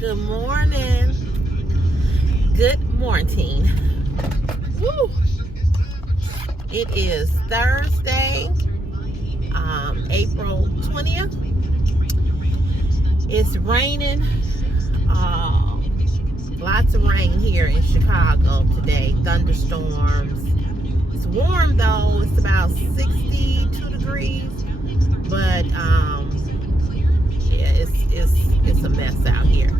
Good morning. Good morning. Woo. It is Thursday, April 20th. It's raining. Lots of rain here in Chicago today. Thunderstorms. It's warm though. It's about 62 degrees. But yeah, it's a mess out here.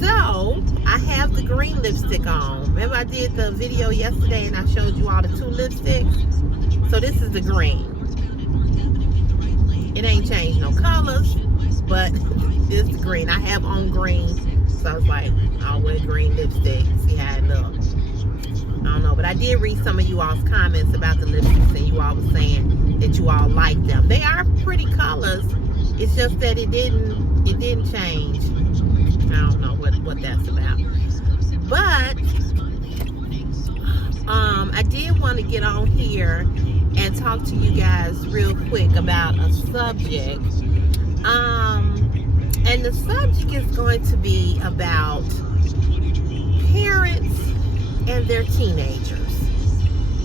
So I have the green lipstick on. Remember I did the video yesterday and I showed you all the two lipsticks? So this is the green. It ain't changed no colors, but it's the green. I have on green, so I was like, I'll wear green lipstick, see how it looks. I don't know, but I did read some of you all's comments about the lipsticks, and you all were saying that you all like them. They are pretty colors. It's just that it didn't change. I don't know what that's about. But I did want to get on here and talk to you guys real quick about a subject. And the subject is going to be about parents and their teenagers.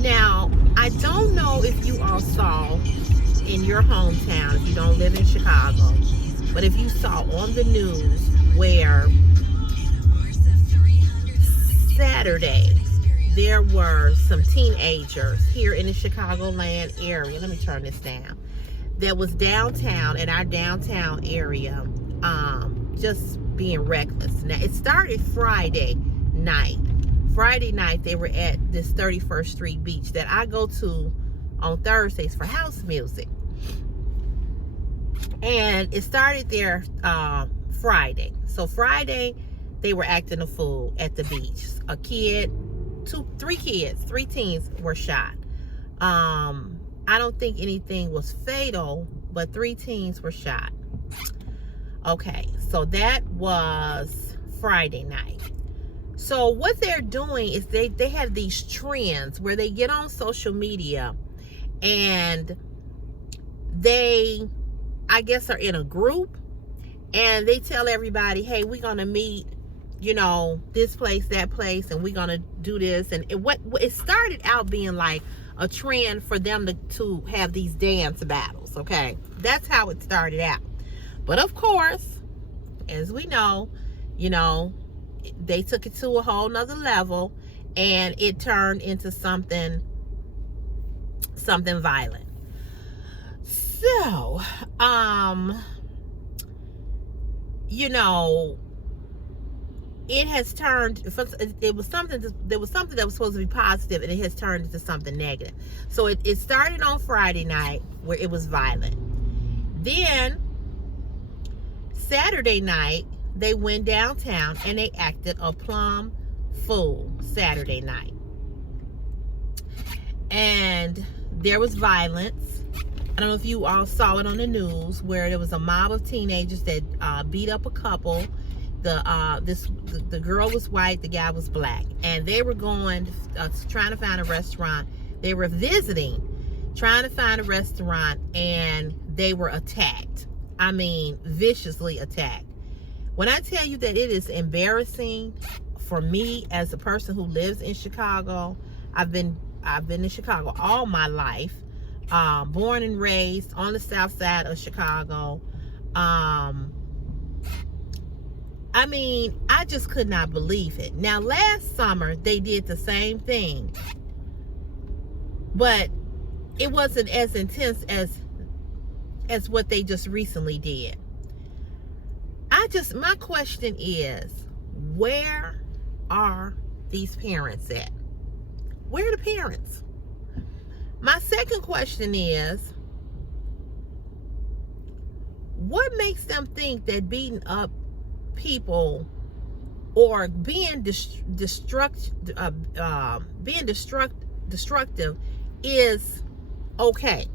Now, I don't know if you all saw in your hometown, if you don't live in Chicago, but if you saw on the news where Saturday there were some teenagers here in the Chicagoland area. Let me turn this down. That was downtown, in our downtown area, just being reckless. Now, it started Friday night. Friday night, they were at this 31st Street beach that I go to on Thursdays for house music. And it started there Friday. So Friday, they were acting a fool at the beach. Three teens were shot. I don't think anything was fatal, but 3 teens were shot. Okay, so that was Friday night. So what they're doing is they have these trends where they get on social media and they, I guess, are in a group and they tell everybody, hey, we're going to meet, this place, that place, and we're going to do this. And it started out being like a trend for them to have these dance battles, okay? That's how it started out. But of course, as we know, they took it to a whole nother level and it turned into something violent. So, it has turned, there was something that was supposed to be positive and it has turned into something negative. So it started on Friday night where it was violent. Then Saturday night, they went downtown and they acted a plumb fool Saturday night. And there was violence. I don't know if you all saw it on the news where there was a mob of teenagers that beat up a couple. The girl was white, the guy was black, and they were going trying to find a restaurant. They were visiting, trying to find a restaurant, and they were attacked. I mean, viciously attacked. When I tell you that it is embarrassing for me as a person who lives in Chicago, I've been in Chicago all my life, born and raised on the south side of Chicago. I mean, I just could not believe it. Now, last summer, they did the same thing. But it wasn't as intense as what they just recently did. My question is, where are these parents at? Where are the parents? My second question is, what makes them think that beating up people or being destructive is okay?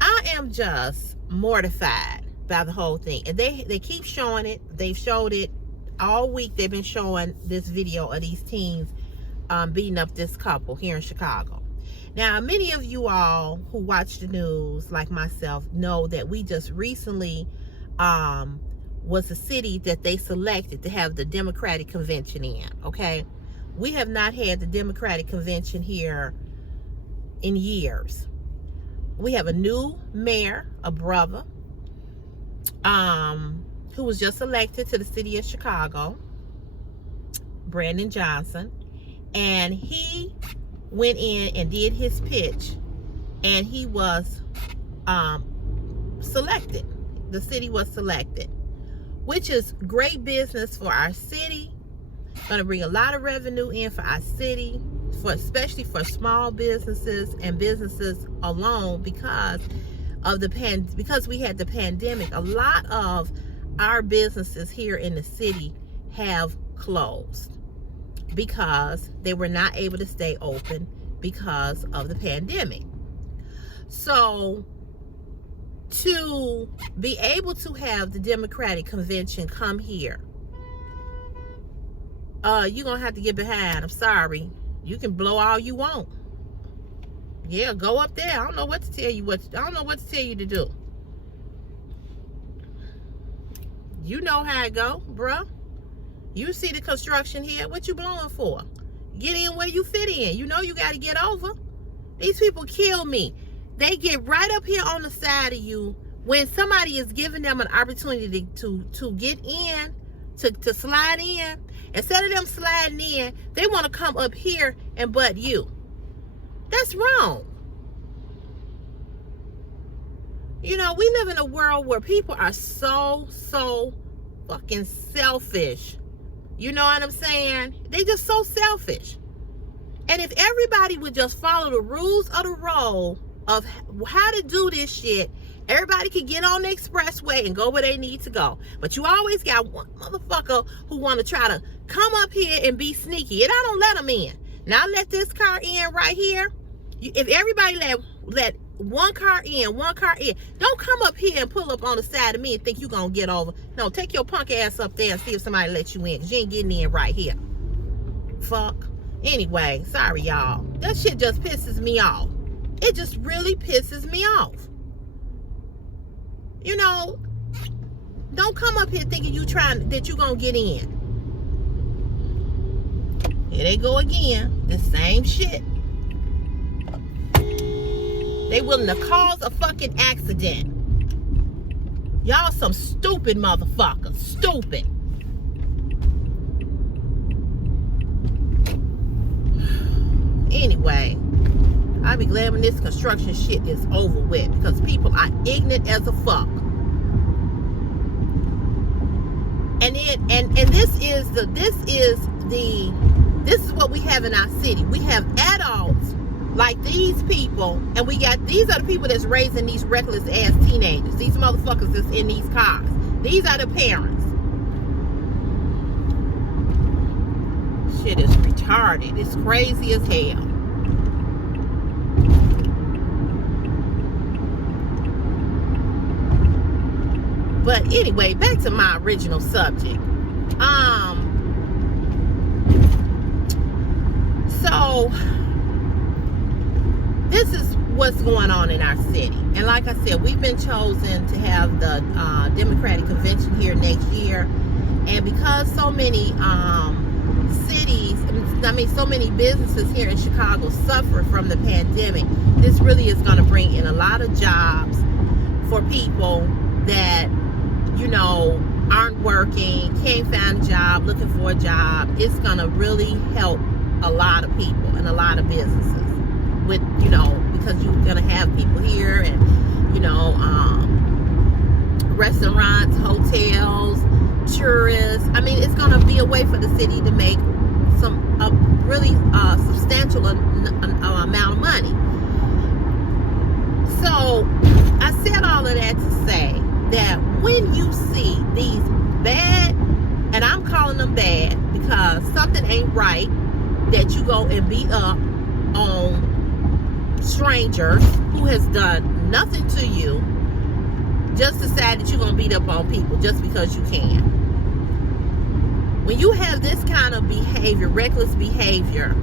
I am just mortified by the whole thing, and they keep showing it. They've showed it all week. They've been showing this video of these teens beating up this couple here in Chicago. Now, many of you all who watch the news, like myself, know that we just recently was the city that they selected to have the Democratic convention in, okay? We have not had the Democratic convention here in years. We have a new mayor, a brother, who was just elected to the city of Chicago, Brandon Johnson, and he went in and did his pitch, and he was selected. The city was selected, which is great business for our city. Going to bring a lot of revenue in for our city, especially for small businesses and businesses alone, because of because we had the pandemic. A lot of our businesses here in the city have closed because they were not able to stay open because of the pandemic. So to be able to have the Democratic convention come here, you're gonna have to get behind. I'm sorry. You can blow all you want. Yeah, go up there. I don't know what to tell you. I don't know what to tell you to do. You know how it go, bruh. You see the construction here. What you blowing for? Get in where you fit in. You know you got to get over. These people kill me. They get right up here on the side of you when somebody is giving them an opportunity to get in, to slide in. Instead of them sliding in, they want to come up here and butt you. That's wrong. You know, we live in a world where people are so fucking selfish. You know what I'm saying? They just so selfish. And if everybody would just follow the rules of the road of how to do this shit, everybody could get on the expressway and go where they need to go. But you always got one motherfucker who want to try to come up here and be sneaky. And I don't let them in. Now let this car in right here. If everybody let one car in, don't come up here and pull up on the side of me and think you're going to get over. No, take your punk ass up there and see if somebody lets you in, because you ain't getting in right here. Fuck. Anyway, sorry, y'all. That shit just pisses me off. It just really pisses me off. You know, don't come up here thinking that you're going to get in. Here they go again. The same shit. They willing to cause a fucking accident. Y'all some stupid motherfuckers. Stupid. Anyway, I'll be glad when this construction shit is over with, because people are ignorant as a fuck. And this is what we have in our city. We have adults like these people, and these are the people that's raising these reckless ass teenagers. These motherfuckers that's in these cars. These are the parents. Shit is retarded. It's crazy as hell. But anyway, back to my original subject. So this is what's going on in our city. And like I said, we've been chosen to have the Democratic convention here next year. And because so many so many businesses here in Chicago suffer from the pandemic, this really is going to bring in a lot of jobs for people that, you know, aren't working, can't find a job, looking for a job. It's going to really help a lot of people and a lot of businesses with, you know, because you're going to have people here and, you know, restaurants, hotels, tourists. I mean, it's going to be a way for the city to make a really substantial amount of money. So I said all of that to say that when you see these bad, and I'm calling them bad because something ain't right, that you go and beat up on strangers who has done nothing to you, just decide that you're going to beat up on people just because you can. When you have this kind of behavior, reckless behavior,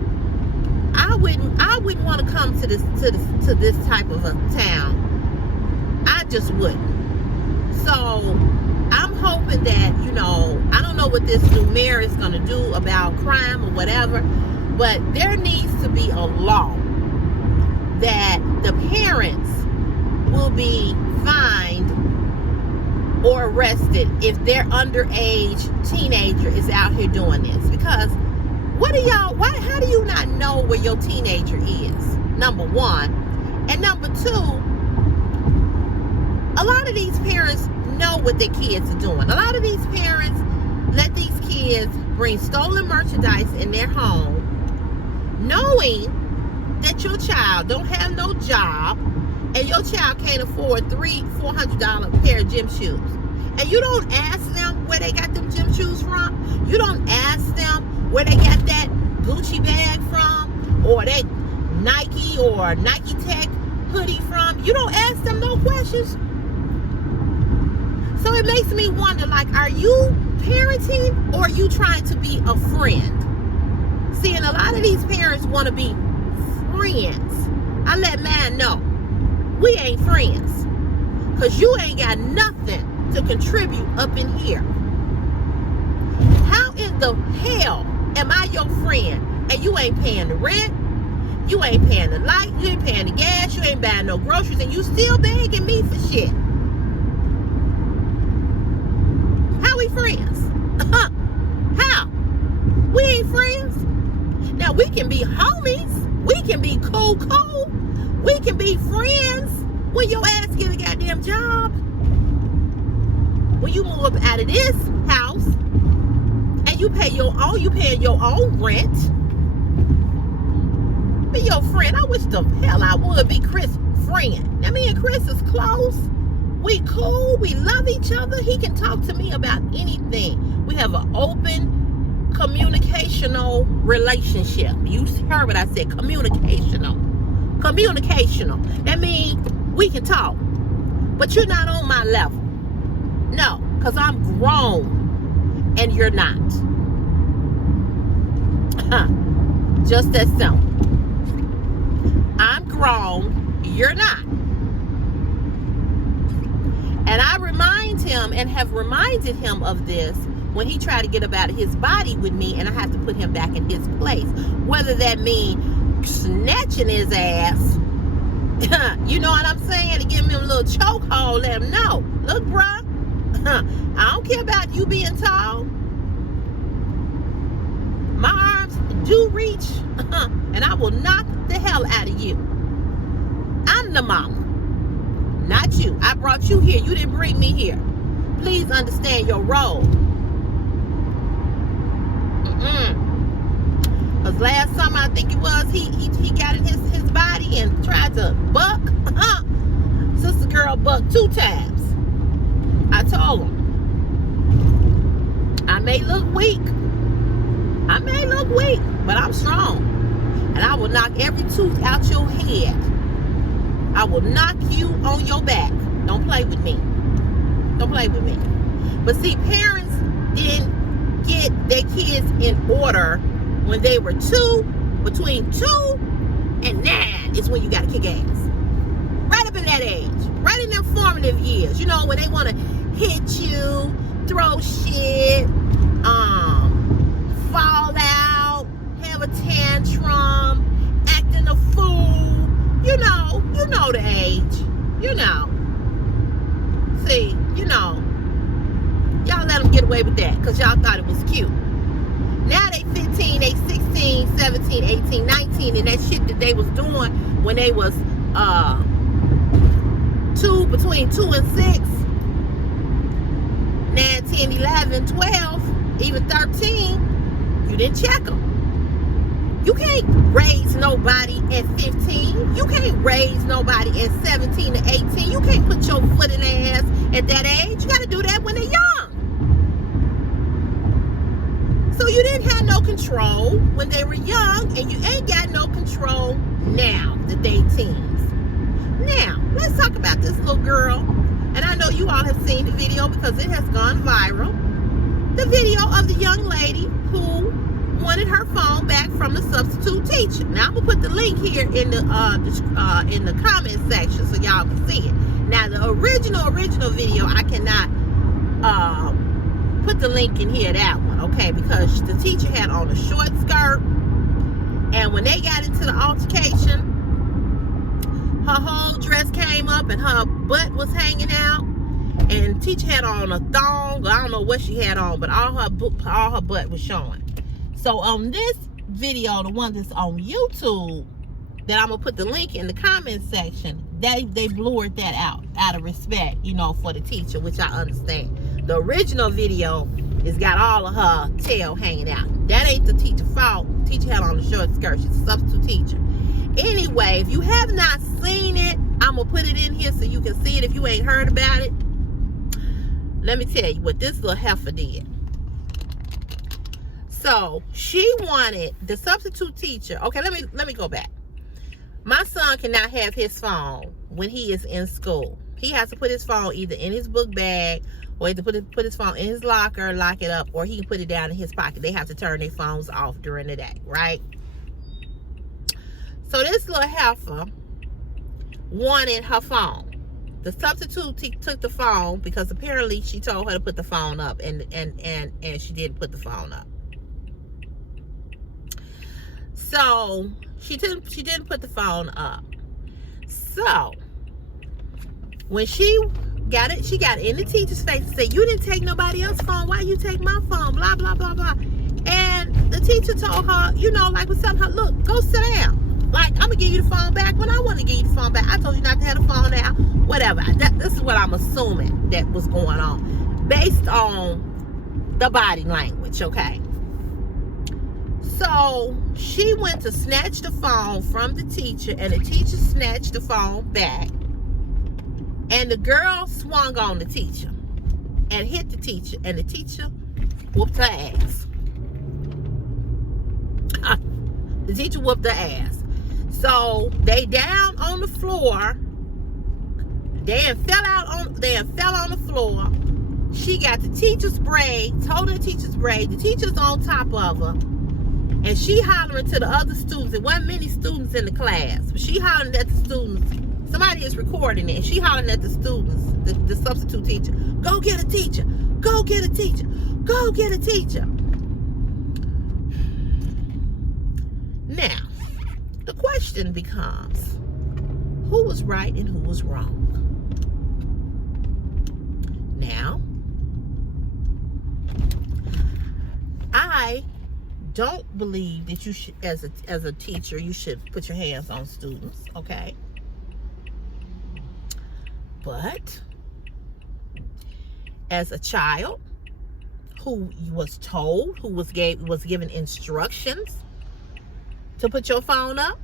I wouldn't want to come to this type of a town. I just wouldn't. So I'm hoping that, you know, I don't know what this new mayor is going to do about crime or whatever, but there needs to be a law that the parents will be fined or arrested if their underage teenager is out here doing this. Because how do you not know where your teenager is? Number one. And number two, a lot of these parents know what their kids are doing. A lot of these parents let these kids bring stolen merchandise in their home, knowing that your child don't have no job and your child can't afford $300-400 pair of gym shoes. And you don't ask them where they got them gym shoes from. You don't ask them where they got that Gucci bag from, or that Nike or Nike Tech hoodie from. You don't ask them no questions. So it makes me wonder, like, are you parenting or are you trying to be a friend? See, and a lot of these parents want to be friends. I let man know, we ain't friends, because you ain't got nothing to contribute up in here. How in the hell am I your friend and you ain't paying the rent, you ain't paying the light, you ain't paying the gas, you ain't buying no groceries, and you still begging me for shit? How we friends? How? We ain't friends. Now we can be homies, we can be cool, we can be friends when your ass get a goddamn job. When you move up out of this house and you paying your own rent, be your friend. I wish the hell I would be Chris' friend. Now me and Chris is close. We cool. We love each other. He can talk to me about anything. We have an open communicational relationship. You heard what I said, communicational. That means we can talk. But you're not on my level. No, because I'm grown and you're not. Just that simple. I'm grown, you're not. And I remind him and have reminded him of this when he tried to get up out of his body with me, and I have to put him back in his place. Whether that means snatching his ass, you know what I'm saying, to give him a little chokehold, let him know, look, bruh, I don't care about you being tall. My arms do reach, and I will knock the hell out of you. I'm the mama, not you. I brought you here. You didn't bring me here. Please understand your role. Because last summer, I think it was, he got in his body and tried to buck. Sister girl bucked 2 times. I told him, I may look weak, but I'm strong. And I will knock every tooth out your head. I will knock you on your back. Don't play with me. But see, parents didn't get their kids in order when they were 2. Between 2 and 9 is when you got to kick ass. Right up in that age. Right in their formative years. You know, when they want to hit you, throw shit, fall out, have a tantrum, acting a fool. You know the age. See, y'all let them get away with that because y'all thought it was cute. Now they 15, they 16, 17, 18, 19, and that shit that they was doing when they was between 2 and 6, 9, 10, 11, 12, even 13, you didn't check them. You can't raise nobody at 15. You can't raise nobody at 17 to 18. You can't put your foot in their ass at that age. You got to do that when they're young. So you didn't have no control when they were young, and you ain't got no control now that they teens. Now, let's talk about this little girl. And I know you all have seen the video because it has gone viral. The video of the young lady who wanted her phone back from the substitute teacher. Now I'm gonna put the link here in the comment section so y'all can see it. Now the original video I cannot put the link in here, that one, okay? Because the teacher had on a short skirt, and when they got into the altercation, her whole dress came up and her butt was hanging out, and the teacher had on a thong. I don't know what she had on, but all her butt was showing. So on this video, the one that's on YouTube, that I'm gonna put the link in the comment section, they blurred that out of respect, you know, for the teacher, which I understand. The original video has got all of her tail hanging out. That ain't the teacher's fault. The teacher had on a short skirt. She's a substitute teacher. Anyway, if you have not seen it, I'm gonna put it in here so you can see it if you ain't heard about it. Let me tell you what this little heifer did. So she wanted the substitute teacher. Okay, let me go back. My son cannot have his phone when he is in school. He has to put his phone either in his book bag, or he has to put his phone in his locker, lock it up, or he can put it down in his pocket. They have to turn their phones off during the day, right? So this little heifer wanted her phone. The substitute took the phone because apparently she told her to put the phone up, and she didn't put the phone up. So she didn't put the phone up. So when she got it, she got in the teacher's face and said, "You didn't take nobody else's phone. Why you take my phone? Blah blah blah blah." And the teacher told her, you know, like, was telling her, "Look, go sit down. Like, I'm gonna give you the phone back when I want to give you the phone back. I told you not to have the phone now. Whatever." This is what I'm assuming that was going on based on the body language, okay? So she went to snatch the phone from the teacher, and the teacher snatched the phone back. And the girl swung on the teacher and hit the teacher, and the teacher whooped her ass. The teacher whooped her ass. So they down on the floor. They fell on the floor. She got the teacher's braid, holding the teacher's braid. The teacher's on top of her. And she hollering to the other students. There wasn't many students in the class, but she hollering at the students. Somebody is recording it, and she hollering at the students, the substitute teacher. "Go get a teacher. Go get a teacher. Go get a teacher." Now, the question becomes, who was right and who was wrong? Now, I don't believe that you should, as a teacher, you should put your hands on students, okay? But as a child who was told, who was given instructions to put your phone up,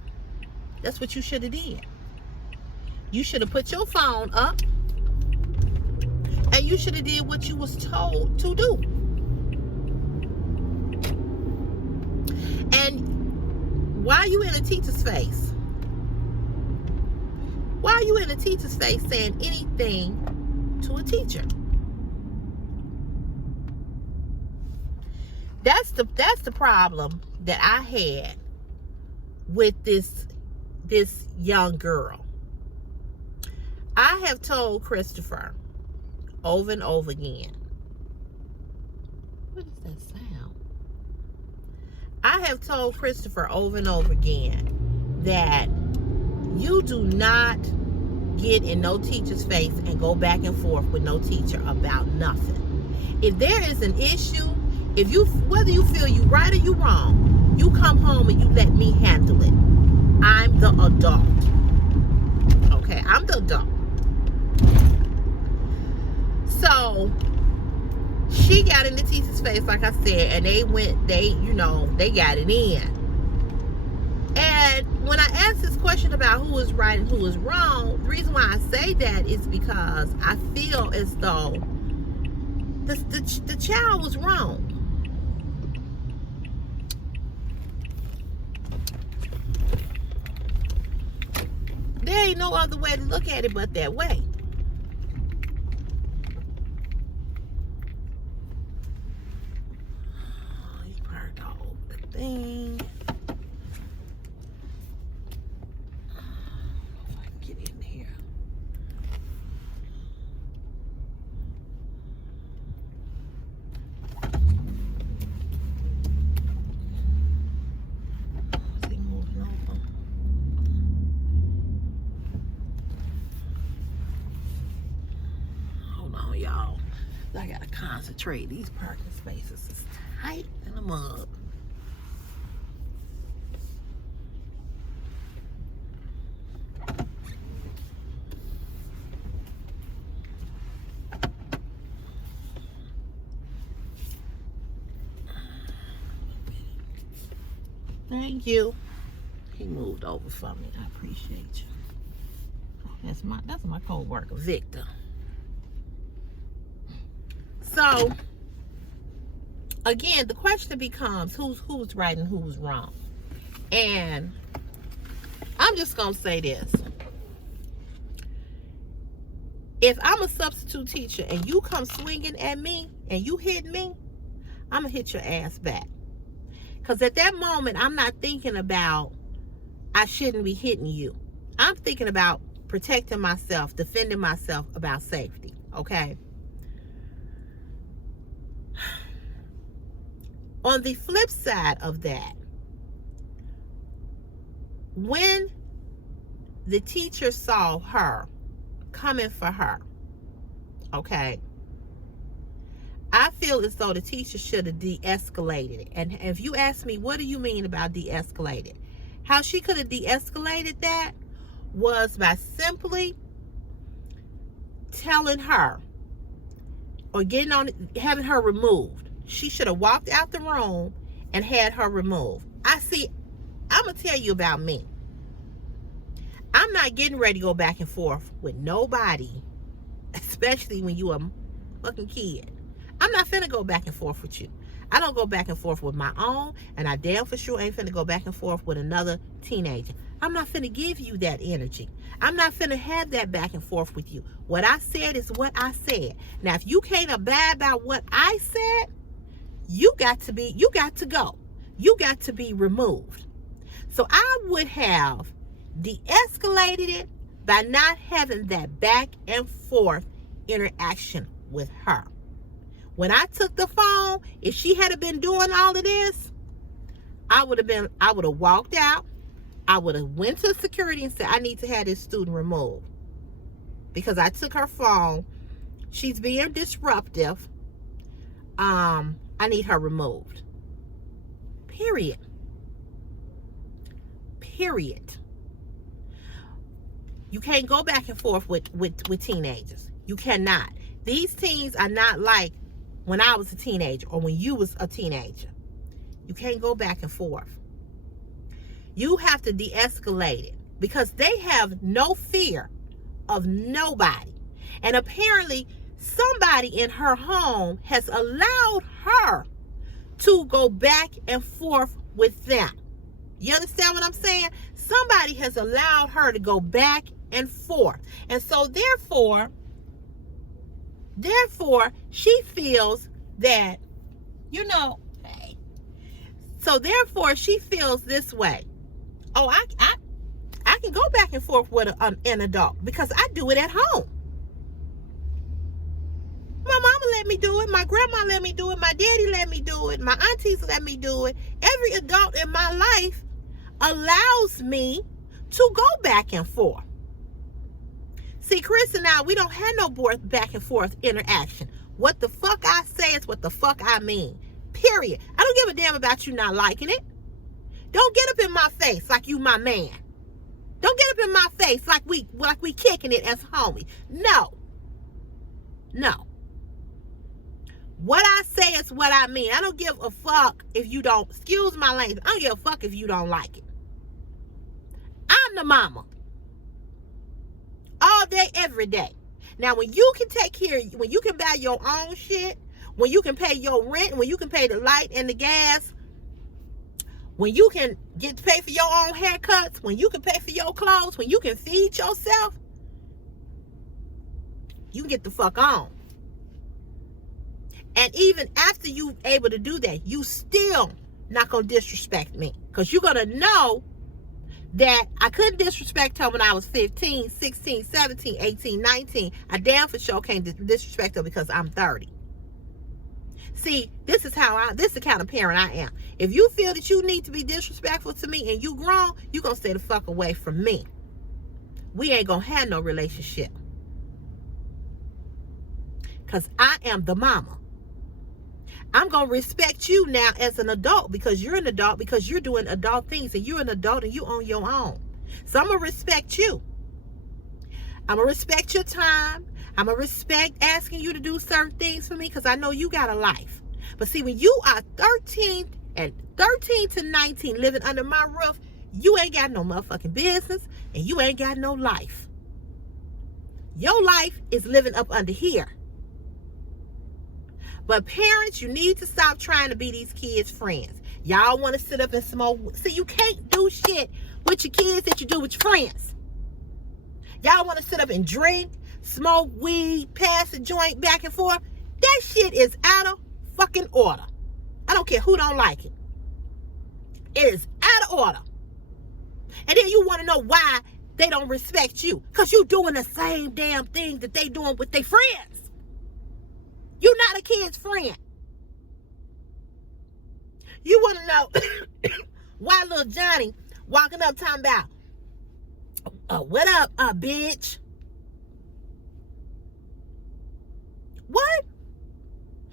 that's what you should have did. You should have put your phone up, and you should have did what you was told to do. And why are you in a teacher's face? Why are you in a teacher's face saying anything to a teacher? That's the problem that I had with this young girl. I have told Christopher over and over again. What is that sound? I have told Christopher over and over again that you do not get in no teacher's face and go back and forth with no teacher about nothing. If there is an issue, whether you feel you right or you wrong, you come home and you let me handle it. I'm the adult. Okay, I'm the adult. So she got in the teacher's face, like I said, and they got it in. And when I asked this question about who is right and who is wrong, the reason why I say that is because I feel as though the child was wrong. There ain't no other way to look at it but that way. He's parked all the thing. concentrate. These parking spaces is tight in the mud. Thank you. He moved over for me. I appreciate you. That's my co-worker, Victor. So again, the question becomes who's right and who's wrong. And I'm just gonna say this. If I'm a substitute teacher and you come swinging at me and you hit me, I'm gonna hit your ass back. Because at that moment, I'm not thinking about I shouldn't be hitting you. I'm thinking about protecting myself, defending myself, about safety, okay? On the flip side of that, when the teacher saw her coming for her, okay, I feel as though the teacher should have de-escalated it. And if you ask me, what do you mean about de-escalated? How she could have de-escalated that was by simply telling her or having her removed. She should have walked out the room and had her removed. I'm going to tell you about me. I'm not getting ready to go back and forth with nobody, especially when you a fucking kid. I'm not finna go back and forth with you. I don't go back and forth with my own, and I damn for sure ain't finna go back and forth with another teenager. I'm not finna give you that energy. I'm not finna have that back and forth with you. What I said is what I said. Now, if you can't abide by what I said, you got to go. You got to be removed. So I would have de-escalated it by not having that back and forth interaction with her. When I took the phone, if she had been doing all of this, I would have walked out. I would have went to security and said, I need to have this student removed because I took her phone. She's being disruptive. I need her removed. Period. You can't go back and forth with teenagers. You cannot. These teens are not like when I was a teenager or when you was a teenager. You can't go back and forth. You have to de-escalate it because they have no fear of nobody. And apparently somebody in her home has allowed her to go back and forth with them. You understand what I'm saying? Somebody has allowed her to go back and forth. And so therefore, she feels that, so therefore she feels this way. Oh, I can go back and forth with an adult because I do it at home. My mama let me do it. My grandma let me do it. My daddy let me do it. My aunties let me do it. Every adult in my life allows me to go back and forth. See, Chris and I, we don't have no back and forth interaction. What the fuck I say is what the fuck I mean. Period. I don't give a damn about you not liking it. Don't get up in my face like you my man. Don't get up in my face like we kicking it as homies. No. What I say is what I mean. I don't give a fuck if you don't, excuse my language, I don't give a fuck if you don't like it. I'm the mama. All day, every day. Now, when you can take care, when you can buy your own shit, when you can pay your rent, when you can pay the light and the gas, when you can pay for your own haircuts, when you can pay for your clothes, when you can feed yourself, you can get the fuck on. And even after you able to do that, you still not going to disrespect me. Because you're going to know that I couldn't disrespect her when I was 15, 16, 17, 18, 19. I damn for sure can't disrespect her because I'm 30. See, this is the kind of parent I am. If you feel that you need to be disrespectful to me and you grown, you going to stay the fuck away from me. We ain't going to have no relationship. Because I am the mama. I'm going to respect you now as an adult because you're an adult, because you're doing adult things and you're an adult and you on your own. So I'm going to respect you. I'm going to respect your time. I'm going to respect asking you to do certain things for me because I know you got a life. But see, when you are 13 to 19 living under my roof, you ain't got no motherfucking business and you ain't got no life. Your life is living up under here. But parents, you need to stop trying to be these kids' friends. Y'all want to sit up and smoke. See, you can't do shit with your kids that you do with your friends. Y'all want to sit up and drink, smoke weed, pass a joint back and forth. That shit is out of fucking order. I don't care who don't like it. It is out of order. And then you want to know why they don't respect you. Because you doing the same damn thing that they doing with their friends. You're not a kid's friend. You want to know why little Johnny walking up talking about, what up, bitch? What?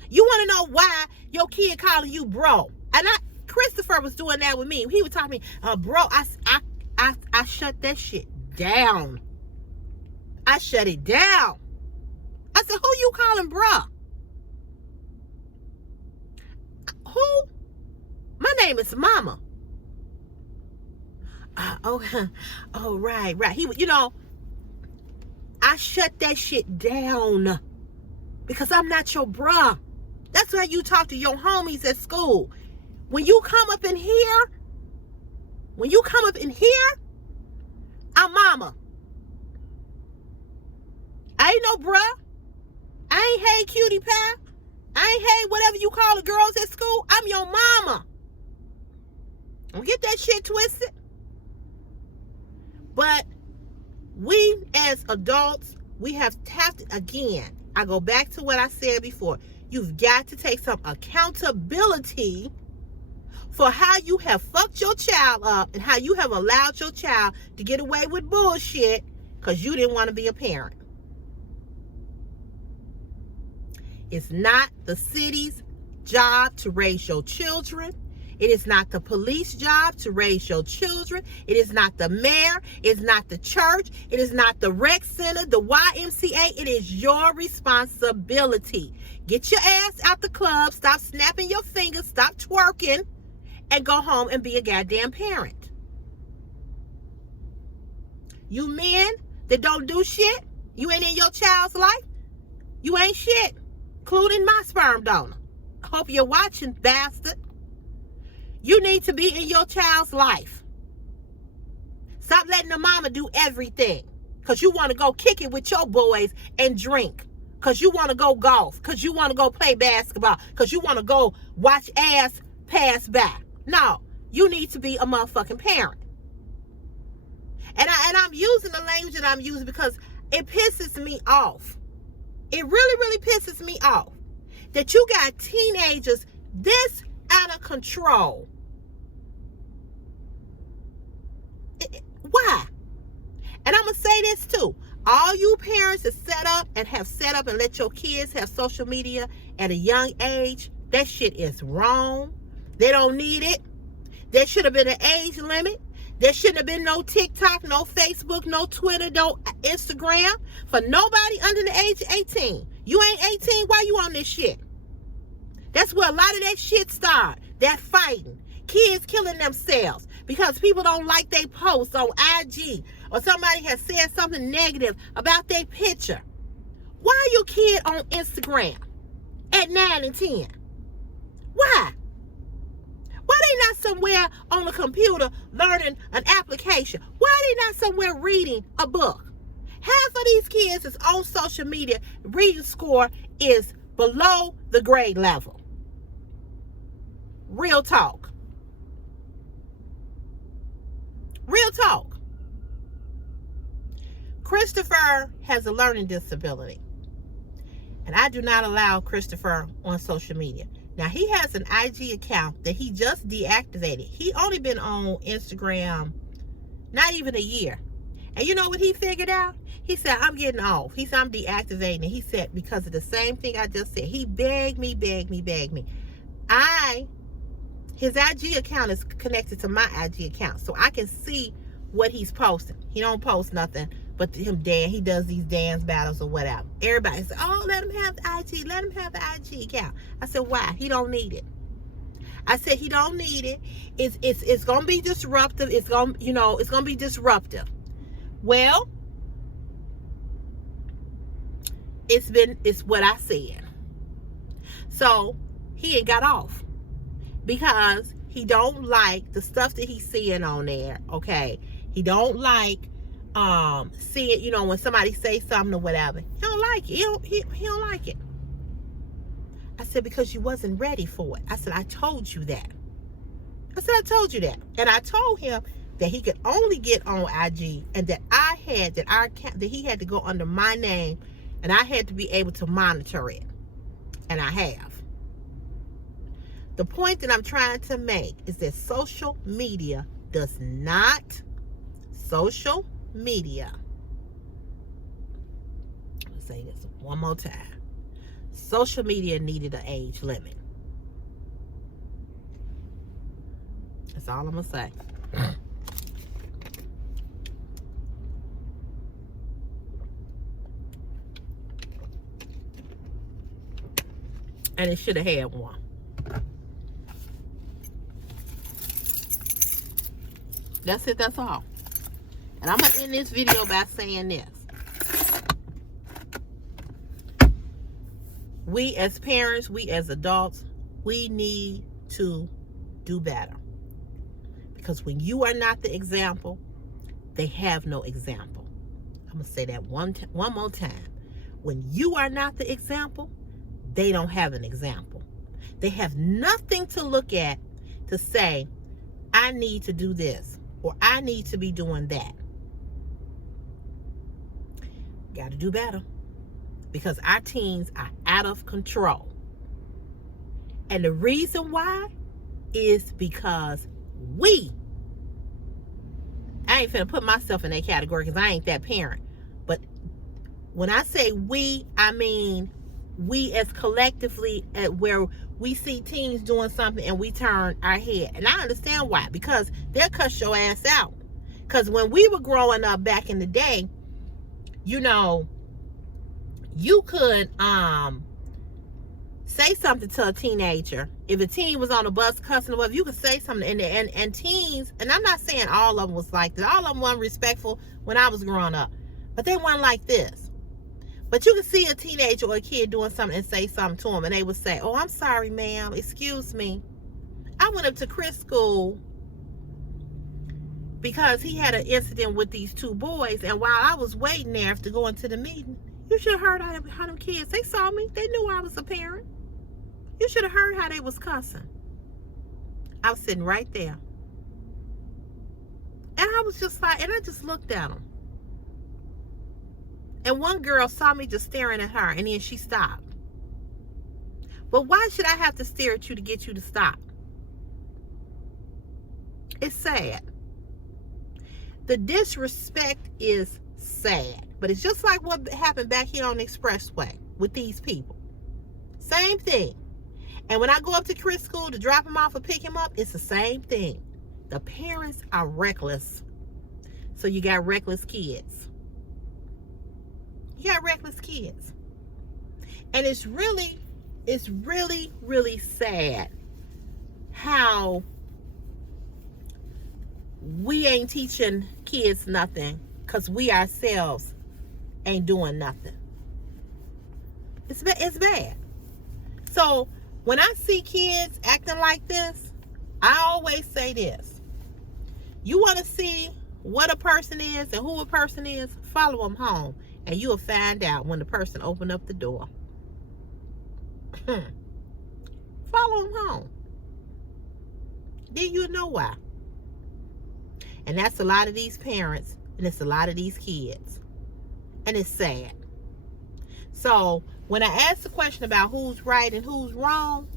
You want to know why your kid calling you bro? And Christopher was doing that with me. He was talking to me, bro, I shut that shit down. I shut it down. I said, who you calling bruh? Who? My name is Mama. Oh, right. He, I shut that shit down because I'm not your bruh. That's why you talk to your homies at school. When you come up in here, I'm Mama. I ain't no bruh. I ain't hey cutie pie. I ain't hey whatever you call the girls at school. I'm your mama. Don't get that shit twisted. But we as adults, we have tapped again. I go back to what I said before. You've got to take some accountability for how you have fucked your child up and how you have allowed your child to get away with bullshit because you didn't want to be a parent. It's not the city's job to raise your children. It is not the police job to raise your children. It is not the mayor. It's not the church. It is not the rec center, the YMCA. It is your responsibility. Get your ass out the club. Stop snapping your fingers. Stop twerking. And go home and be a goddamn parent. You men that don't do shit, you ain't in your child's life, you ain't shit, including my sperm donor. I hope you're watching, bastard. You need to be in your child's life. Stop letting the mama do everything. Because you want to go kick it with your boys and drink. Because you want to go golf. Because you want to go play basketball. Because you want to go watch ass pass by. No, you need to be a motherfucking parent. And I'm using the language that I'm using because it pisses me off. It really, really pisses me off that you got teenagers this out of control. Why? And I'm going to say this too. All you parents that have set up and let your kids have social media at a young age, that shit is wrong. They don't need it. There should have been an age limit. There shouldn't have been no TikTok, no Facebook, no Twitter, no Instagram for nobody under the age of 18. You ain't 18, why you on this shit? That's where a lot of that shit started. That fighting. Kids killing themselves because people don't like their posts on IG or somebody has said something negative about their picture. Why are your kid on Instagram at 9 and 10? Why? Why they not somewhere on the computer learning an application? Why are they not somewhere reading a book? Half of these kids is on social media. Reading score is below the grade level. Real talk. Real talk. Christopher has a learning disability. And I do not allow Christopher on social media. Now, he has an IG account that he just deactivated. He only been on Instagram not even a year. And you know what he figured out? He said, I'm getting off. He said, I'm deactivating it. He said, because of the same thing I just said. He begged me. his IG account is connected to my IG account, so I can see what he's posting. He don't post nothing but him dance. He does these dance battles or whatever. Everybody said, oh, let him have the IG. Let him have the IG account. I said, why? He don't need it. I said, he don't need it. It's going to be disruptive. It's going to be disruptive. Well, it's what I said. So he ain't got off because he don't like the stuff that he's seeing on there. Okay. He don't like seeing, when somebody say something or whatever. He don't like it. He don't like it. I said, because you wasn't ready for it. I said, I told you that. I said, I told you that. And I told him that he could only get on IG and that that he had to go under my name and I had to be able to monitor it. And I have. The point that I'm trying to make is that social media, let's say this one more time. Social media needed an age limit. That's all I'm going to say. And it should have had one. That's it. That's all. And I'm going to end this video by saying this. We as parents, we as adults, we need to do better. Because when you are not the example, they have no example. I'm going to say that one more time. When you are not the example, they don't have an example. They have nothing to look at to say, I need to do this or I need to be doing that. Got to do better. Because our teens are out of control. And the reason why is because I ain't finna put myself in that category because I ain't that parent. But when I say we, I mean we as collectively where we see teens doing something and we turn our head. And I understand why. Because they'll cuss your ass out. Because when we were growing up back in the day, you could say something to a teenager. If a teen was on a bus cussing or whatever, you could say something. And teens, and I'm not saying all of them was like that. All of them weren't respectful when I was growing up. But they weren't like this. But you could see a teenager or a kid doing something and say something to them. And they would say, oh, I'm sorry, ma'am. Excuse me. I went up to Chris' school because he had an incident with these two boys. And while I was waiting there to go into the meeting, you should have heard how them kids, they saw me. They knew I was a parent. You should have heard how they was cussing. I was sitting right there. And I was just like, and I just looked at them. And one girl saw me just staring at her, and then she stopped. But why should I have to stare at you to get you to stop? It's sad. The disrespect is sad. But it's just like what happened back here on the expressway with these people. Same thing. And when I go up to Chris' school to drop him off or pick him up, it's the same thing. The parents are reckless. So you got reckless kids. You got reckless kids. And it's really, really sad how we ain't teaching kids nothing because we ourselves ain't doing nothing. It's bad. So when I see kids acting like this, I always say this. You want to see what a person is and who a person is, follow them home. And you will find out when the person opened up the door. Follow them home. Then you'll know why. And that's a lot of these parents. And it's a lot of these kids. And it's sad. So when I ask the question about who's right and who's wrong,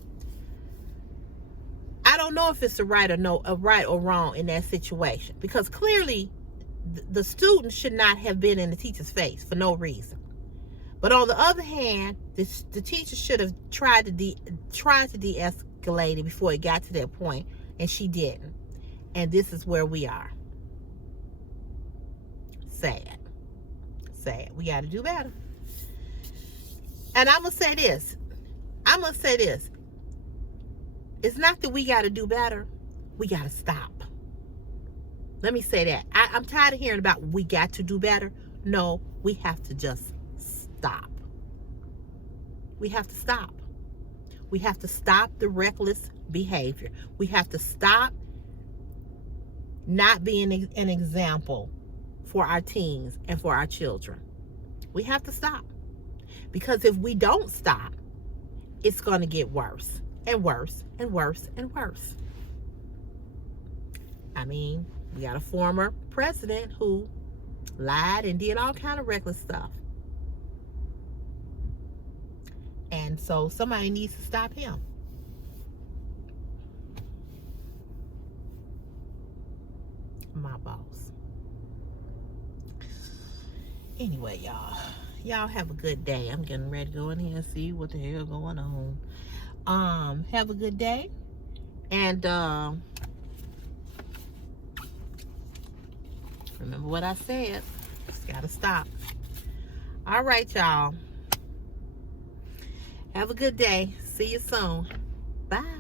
I don't know if it's a right or wrong in that situation. Because clearly the student should not have been in the teacher's face for no reason. But on the other hand, the teacher should have tried to de-escalated before it got to that point, and she didn't. And this is where we are. Sad. We got to do better. And I'm going to say this. It's not that we got to do better. We got to stop. Let me say that. I'm tired of hearing about we got to do better. No, we have to just stop. We have to stop. We have to stop the reckless behavior. We have to stop not being an example for our teens and for our children. We have to stop. Because if we don't stop, it's going to get worse and worse and worse and worse. I mean, we got a former president who lied and did all kind of reckless stuff. And so somebody needs to stop him. My boss. Anyway, y'all have a good day. I'm getting ready to go in here and see what the hell going on. Have a good day. And remember what I said. Just gotta stop. All right, y'all. Have a good day. See you soon. Bye.